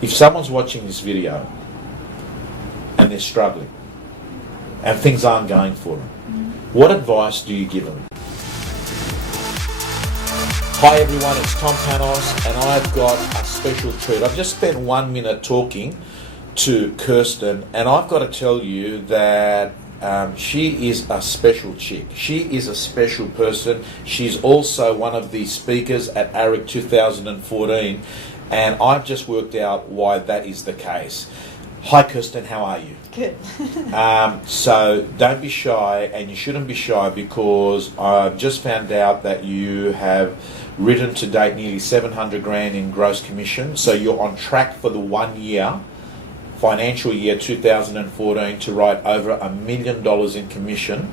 if someone's watching this video and they're struggling and things aren't going for them, what advice do you give them? Hi everyone, it's Tom Panos and I've got a special treat. I've just spent 1 minute talking to Kirsten and I've got to tell you that she is a special chick. She is a special person. She's also one of the speakers at ARIC 2014 and I've just worked out why that is the case. Hi Kirsten, how are you? Good. So don't be shy, and you shouldn't be shy because I've just found out that you have written to date nearly 700 grand in gross commission. So you're on track for the 1 year, financial year 2014, to write over $1 million in commission,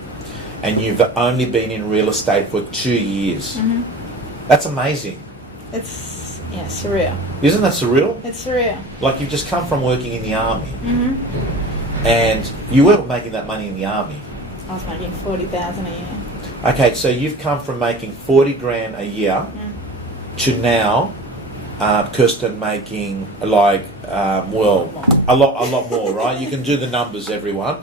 and you've only been in real estate for 2 years. Mm-hmm. That's amazing. It's surreal. Isn't that surreal? It's surreal. Like you've just come from working in the army, And you weren't making that money in the army. I was making $40,000 a year. Okay, so you've come from making 40 grand a year to now, Kirsten, making like a lot more, right? You can do the numbers, everyone.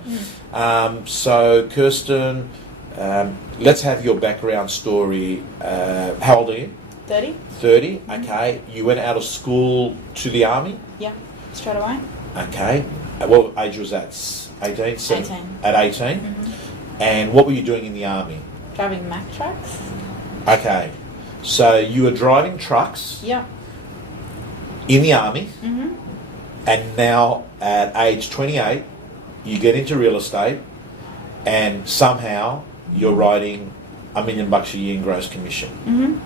So Kirsten, let's have your background story. How old are you? 30. 30. Okay. You went out of school to the army. Yeah, straight away. Okay. What age was that? 18? 18. At 18? And what were you doing in the army? Driving Mack trucks. Okay. So you were driving trucks Yeah. in the army, Mhm. and now at age 28, you get into real estate, and somehow you're writing $1 million a year in gross commission. Mhm.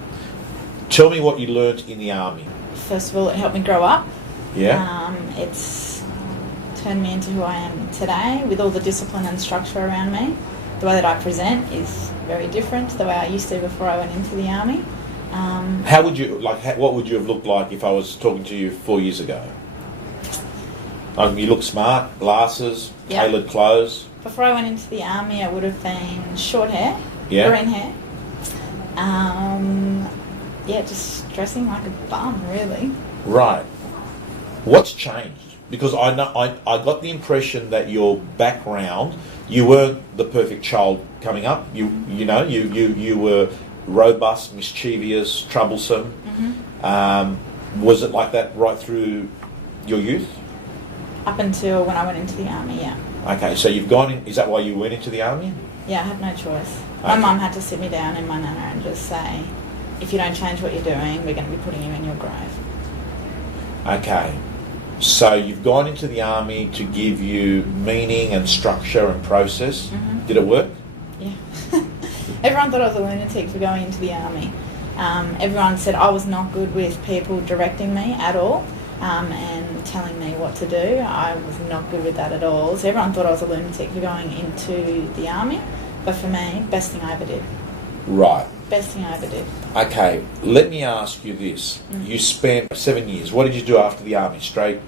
Tell me what you learnt in the army. First of all, it helped me grow up. Yeah? It's turned me into who I am today, with all the discipline and structure around me. The way that I present is very different to the way I used to before I went into the army. How would you, what would you have looked like if I was talking to you 4 years ago? You look smart, glasses, Yeah. tailored clothes. Before I went into the army, I would have been short hair, Yeah. green hair. Just dressing like a bum, really. Right. What's changed? Because I got the impression that your background, you weren't the perfect child coming up. You were robust, mischievous, troublesome. Was it like that right through your youth? Up until when I went into the army, yeah. Okay, so you've gone in, is that why you went into the army? Yeah, I had no choice. My Okay. mum had to sit me down in my nana and just say, if you don't change what you're doing, we're going to be putting you in your grave. Okay. So you've gone into the army to give you meaning and structure and process. Did it work? Yeah. Everyone thought I was a lunatic for going into the army. Everyone said I was not good with people directing me at all and telling me what to do. I was not good with that at all. So everyone thought I was a lunatic for going into the army. But for me, best thing I ever did. Right. Best thing I ever did. Okay, let me ask you this. You spent 7 years. What did you do after the army? Straight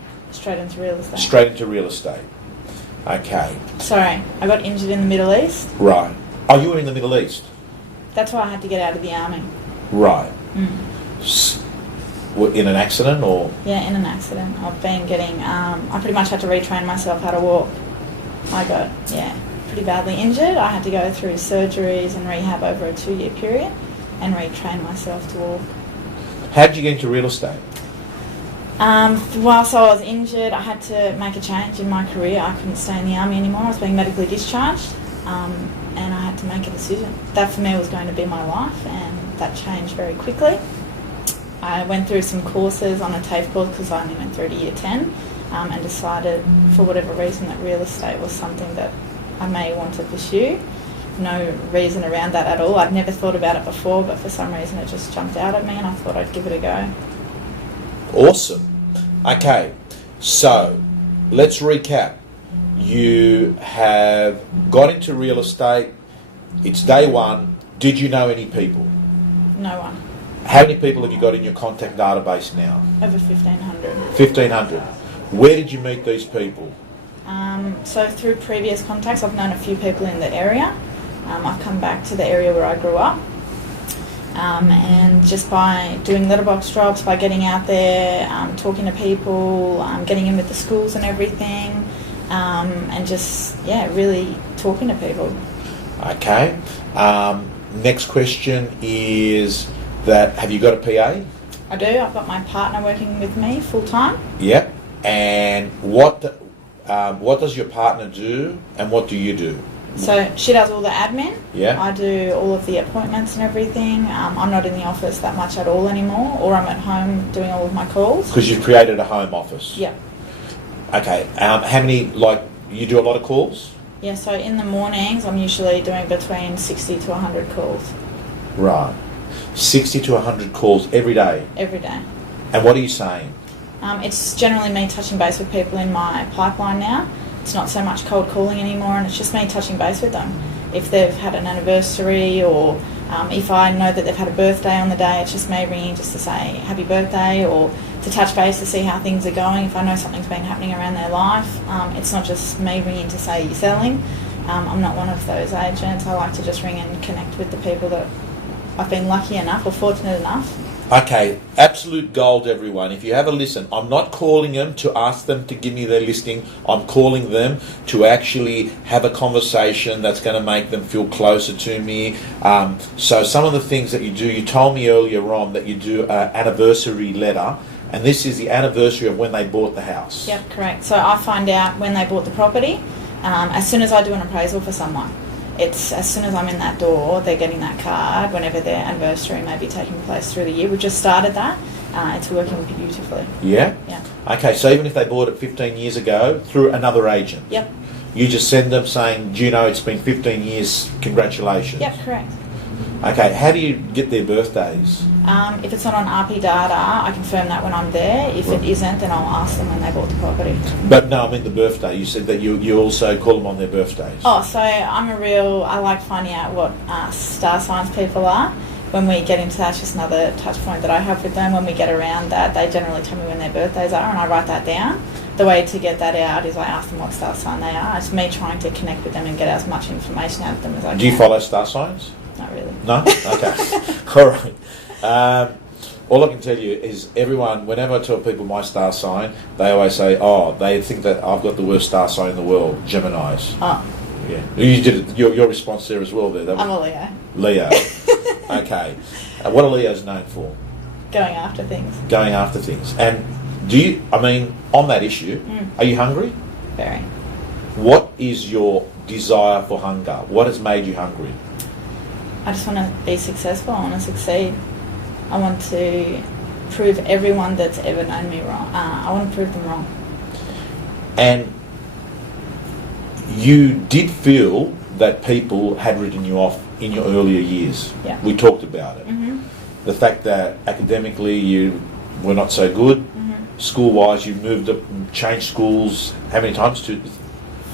Into real estate. Straight into real estate. Okay. Sorry, I got injured in the Middle East. Right. Oh, you were in the Middle East? That's why I had to get out of the army. Right. In an accident or? Yeah, in an accident. I've been getting, I pretty much had to retrain myself how to walk. I got, pretty badly injured. I had to go through surgeries and rehab over a 2-year period and retrain myself to walk. How did you get into real estate? Whilst I was injured, I had to make a change in my career. I couldn't stay in the army anymore. I was being medically discharged, and I had to make a decision. That for me was going to be my life, and that changed very quickly. I went through some courses on a TAFE course because I only went through to year 10, and decided for whatever reason that real estate was something that I may want to pursue. No reason around that at all. I'd never thought about it before, but for some reason it just jumped out at me and I thought I'd give it a go. Awesome. Okay, so let's recap. You have got into real estate. It's day one. Did you know any people? No one. How many people have you got in your contact database now? Over 1,500. 1,500. Where did you meet these people? So through previous contacts, I've known a few people in the area. I've come back to the area where I grew up. And just by doing letterbox drops, by getting out there, talking to people, getting in with the schools and everything, and just, really talking to people. Okay. Next question is that, have you got a PA? I do. I've got my partner working with me full time. Yep. And what does your partner do, and what do you do? So she does all the admin. Yeah. I do all of the appointments and everything. I'm not in the office that much at all anymore, or I'm at home doing all of my calls. Because you've created a home office. Yeah. Okay. How many, you do a lot of calls? Yeah, so in the mornings I'm usually doing between 60 to 100 calls. Right. 60 to 100 calls every day? Every day. And what are you saying? It's generally me touching base with people in my pipeline now. It's not so much cold calling anymore, and it's just me touching base with them. If they've had an anniversary, or if I know that they've had a birthday on the day, it's just me ringing just to say happy birthday, or to touch base to see how things are going. If I know something's been happening around their life, it's not just me ringing to say you're selling. I'm not one of those agents. I like to just ring and connect with the people that I've been lucky enough or fortunate enough. Okay, absolute gold, everyone. If you have a listen, I'm not calling them to ask them to give me their listing. I'm calling them to actually have a conversation that's going to make them feel closer to me. So some of the things that you do, you told me earlier on that you do an anniversary letter, and this is the anniversary of when they bought the house. Yep, correct. So I find out when they bought the property as soon as I do an appraisal for someone. It's as soon as I'm in that door, they're getting that card whenever their anniversary may be taking place through the year. We've just started that. It's working beautifully. Yeah? Yeah. Okay, so even if they bought it 15 years ago through another agent? Yep. You just send them saying, do you know it's been 15 years, congratulations? Yep, correct. Okay, how do you get their birthdays? If it's not on RP data, I confirm that when I'm there. If it isn't, then I'll ask them when they bought the property. But no, I mean the birthday. You said that you also call them on their birthdays. Oh, so I like finding out what star signs people are. When we get into that, it's just another touch point that I have with them. When we get around that, they generally tell me when their birthdays are, and I write that down. The way to get that out is I ask them what star sign they are. It's me trying to connect with them and get as much information out of them as I can. Do you follow star signs? Not really. No? Okay. All right. All I can tell you is everyone, whenever I tell people my star sign, they always say, they think that I've got the worst star sign in the world, Geminis. Oh. Yeah. You did your response there as well there. I'm a Leo. Leo. Okay. What are Leos known for? Going after things. Going after things. And on that issue, are you hungry? Very. What is your desire for hunger? What has made you hungry? I just want to be successful. I want to succeed. I want to prove everyone that's ever known me wrong. I want to prove them wrong. And you did feel that people had written you off in your earlier years. Yeah. We talked about it. Mm-hmm. The fact that academically you were not so good. Mm-hmm. School-wise, you moved up, changed schools. How many times?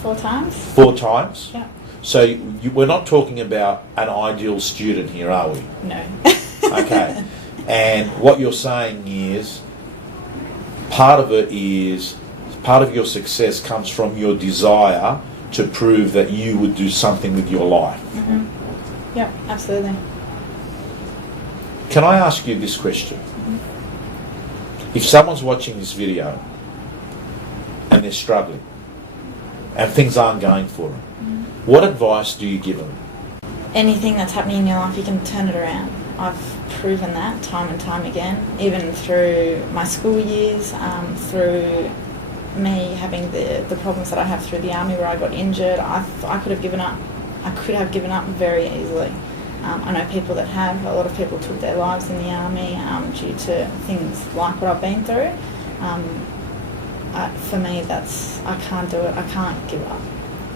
4 times. 4 times? Yeah. So we're not talking about an ideal student here, are we? No. Okay. And what you're saying is, part of your success comes from your desire to prove that you would do something with your life. Mm-hmm. Yep, absolutely. Can I ask you this question? Mm-hmm. If someone's watching this video and they're struggling and things aren't going for them, mm-hmm. what advice do you give them? Anything that's happening in your life, you can turn it around. I've proven that time and time again, even through my school years, through me having the problems that I have through the army where I got injured. I could have given up. I could have given up very easily. I know people that have. A lot of people took their lives in the army due to things like what I've been through. For me, I can't do it. I can't give up.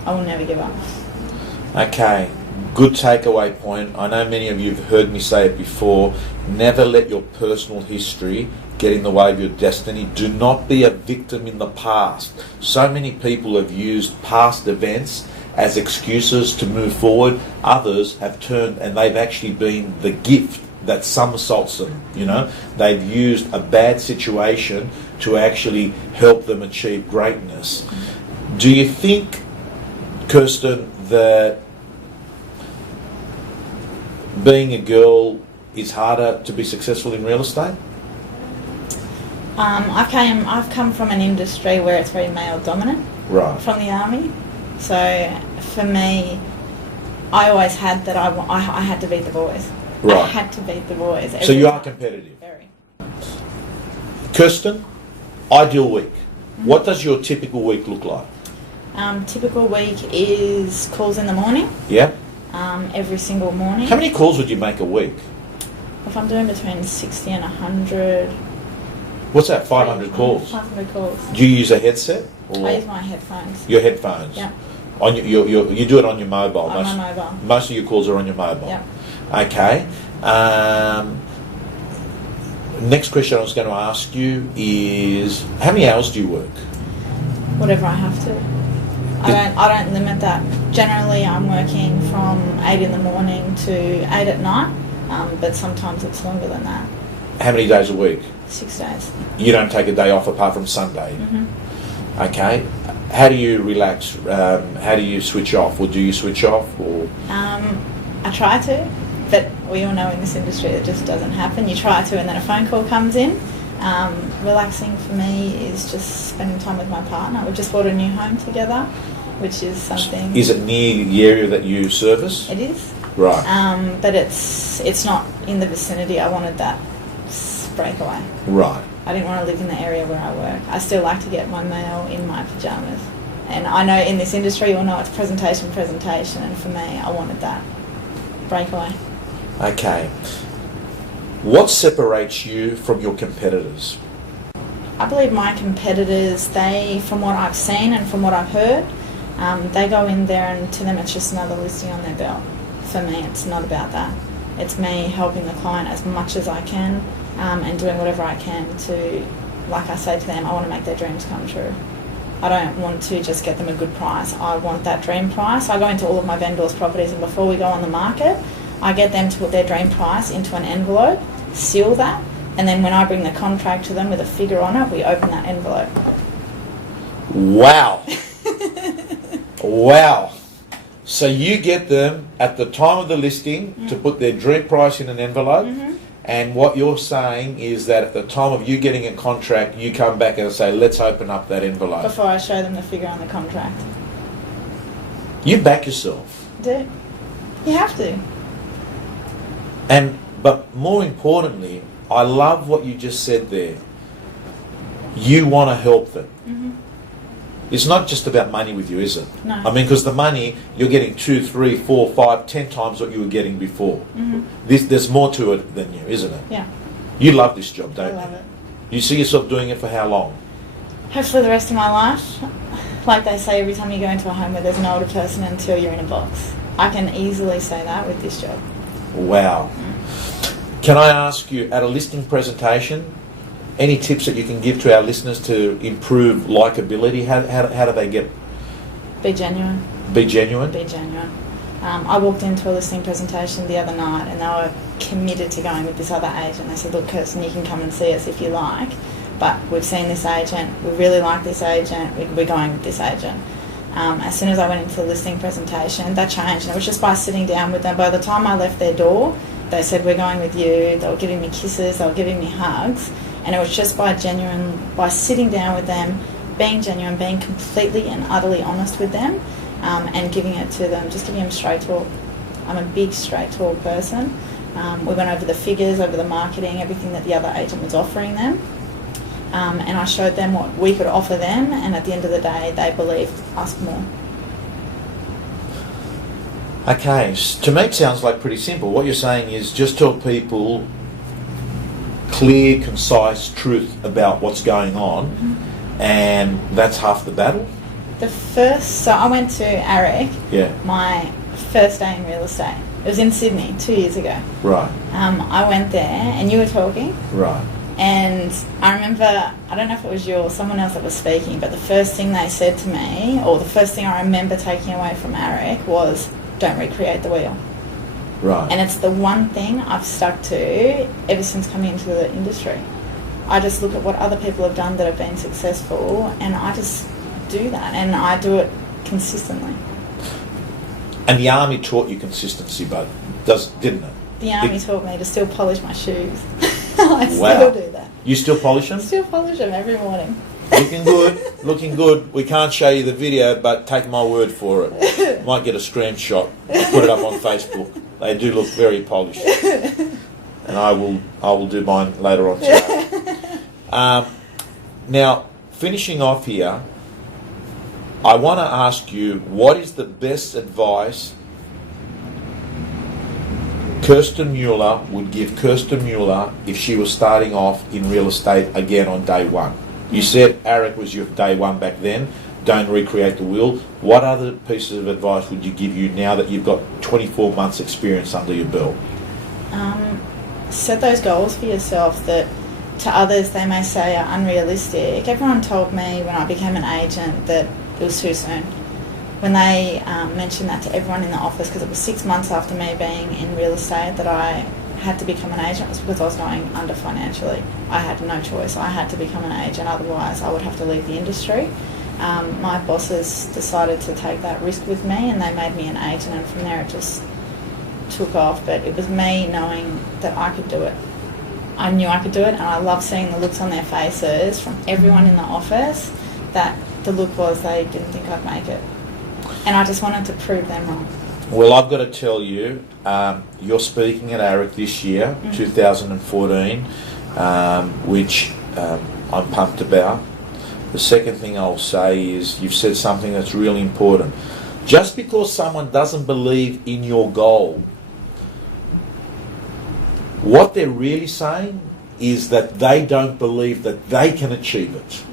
I will never give up. Okay. Good takeaway point. I know many of you have heard me say it before. Never let your personal history get in the way of your destiny. Do not be a victim in the past. So many people have used past events as excuses to move forward. Others have turned and they've actually been the gift that somersaults them. They've used a bad situation to actually help them achieve greatness. Do you think, Kirsten, that being a girl is harder to be successful in real estate? I've come from an industry where it's very male dominant. Right. From the army, so for me, I always had that I had to beat the boys. Right. I had to beat the boys. So you are competitive. Very. Kirsten, ideal week. What does your typical week look like? Typical week is calls in the morning. Yeah. Every single morning. How many calls would you make a week? If I'm doing between 60 and 100. What's that? 500 calls. 500 calls. Do you use a headset? Or I use my headphones. your headphones. Yeah. On you do it on your mobile. On my mobile. Most of your calls are on your mobile. Yeah. Okay. Next question I was going to ask you is, how many hours do you work? Whatever I have to. I don't limit that. Generally, I'm working from 8 in the morning to 8 at night, but sometimes it's longer than that. How many days a week? 6 days. You don't take a day off apart from Sunday? Mm-hmm. Okay. How do you relax? How do you switch off? Or do you switch off? Or I try to, but we all know in this industry it just doesn't happen. You try to, and then a phone call comes in. Relaxing for me is just spending time with my partner. We've just bought a new home together, which is something. Is it near the area that you service? It is. Right. But it's not in the vicinity. I wanted that breakaway. Right. I didn't want to live in the area where I work. I still like to get my mail in my pyjamas. And I know in this industry you'll know it's presentation, and for me I wanted that breakaway. Okay. What separates you from your competitors? I believe my competitors, from what I've seen and from what I've heard, they go in there and to them it's just another listing on their belt. For me, it's not about that. It's me helping the client as much as I can and doing whatever I can to, like I say to them, I want to make their dreams come true. I don't want to just get them a good price. I want that dream price. I go into all of my vendors' properties, and before we go on the market, I get them to put their dream price into an envelope, seal that, and then when I bring the contract to them with a figure on it, we open that envelope. Wow. Wow. So you get them at the time of the listing to put their dream price in an envelope, and what you're saying is that at the time of you getting a contract, you come back and say, let's open up that envelope. Before I show them the figure on the contract. You back yourself. Do. You have to. But more importantly, I love what you just said there. You want to help them. Mm-hmm. It's not just about money with you, is it? No. I mean, because the money, you're getting 2, 3, 4, 5, 10 times what you were getting before. Mm-hmm. There's more to it than you, isn't it? Yeah. You love this job, don't you? I love it. You see yourself doing it for how long? Hopefully the rest of my life. Like they say, every time you go into a home where there's an older person until you're in a box. I can easily say that with this job. Wow. Can I ask you, at a listing presentation, any tips that you can give to our listeners to improve likability? How do they get? Be genuine. Be genuine? Be genuine. I walked into a listing presentation the other night and they were committed to going with this other agent. They said, look, Kirsten, you can come and see us if you like, but we've seen this agent, we really like this agent, we're going with this agent. As soon as I went into the listing presentation, that changed, and it was just by sitting down with them. By the time I left their door, they said, we're going with you. They were giving me kisses, they were giving me hugs, and it was just by sitting down with them, being genuine, being completely and utterly honest with them, and giving it to them, just giving them straight talk. I'm a big straight talk person. We went over the figures, over the marketing, everything that the other agent was offering them. And I showed them what we could offer them, and at the end of the day, they believed us more. Okay, to me it sounds like pretty simple. What you're saying is just tell people clear, concise truth about what's going on, and that's half the battle? So I went to AREC, my first day in real estate. It was in Sydney 2 years ago. Right. I went there, and you were talking. Right. And I remember, I don't know if it was you or someone else that was speaking, but the first thing they said to me, or the first thing I remember taking away from AREC was, don't recreate the wheel. Right. And it's the one thing I've stuck to ever since coming into the industry. I just look at what other people have done that have been successful, and I just do that, and I do it consistently. And the army taught you consistency, but didn't it? The army taught me to still polish my shoes. I Wow. still do that. You still polish them? Still polish them every morning. Looking good, looking good. We can't show you the video, but take my word for it. Might get a screenshot, put it up on Facebook. They do look very polished, and I will do mine later on today. Now, finishing off here, I want to ask you, what is the best advice Kirsten Mueller would give Kirsten Mueller if she was starting off in real estate again on day one? You said Eric was your day one back then. Don't recreate the wheel. What other pieces of advice would you give you now that you've got 24 months experience under your belt? Set those goals for yourself that to others they may say are unrealistic. Everyone told me when I became an agent that it was too soon. When they mentioned that to everyone in the office, because it was 6 months after me being in real estate that I had to become an agent, was because I was going under financially. I had no choice. I had to become an agent, otherwise I would have to leave the industry. My bosses decided to take that risk with me and they made me an agent, and from there it just took off. But it was me knowing that I could do it. I knew I could do it, and I love seeing the looks on their faces from everyone in the office that the look was they didn't think I'd make it. And I just wanted to prove them wrong. Well, I've got to tell you, you're speaking at ARIC this year, 2014, which I'm pumped about. The second thing I'll say is you've said something that's really important. Just because someone doesn't believe in your goal, what they're really saying is that they don't believe that they can achieve it.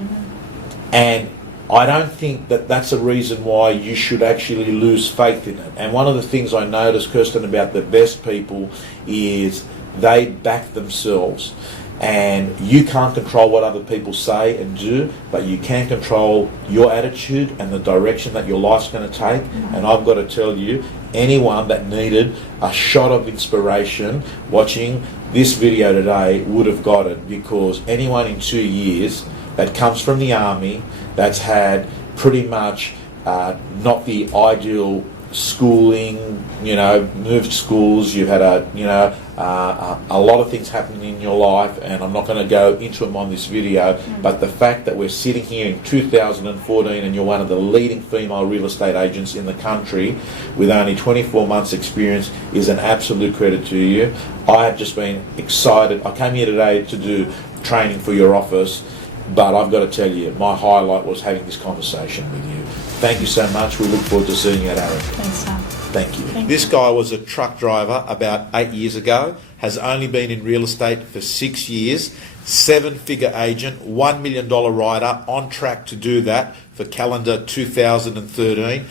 And I don't think that that's a reason why you should actually lose faith in it. And one of the things I noticed, Kirsten, about the best people is they back themselves. And you can't control what other people say and do, but you can control your attitude and the direction that your life's going to take. And I've got to tell you, anyone that needed a shot of inspiration watching this video today would have got it, because anyone in 2 years that comes from the army, that's had pretty much not the ideal schooling, moved schools, you've had a lot of things happening in your life, and I'm not going to go into them on this video, but the fact that we're sitting here in 2014 and you're one of the leading female real estate agents in the country with only 24 months experience is an absolute credit to you. I have just been excited. I came here today to do training for your office, but I've got to tell you, my highlight was having this conversation with you. Thank you so much. We look forward to seeing you at ARIC. Thanks, Tom. Thank you. Thank This guy was a truck driver about 8 years ago, has only been in real estate for 6 years, 7-figure agent, $1 million rider, on track to do that for calendar 2013.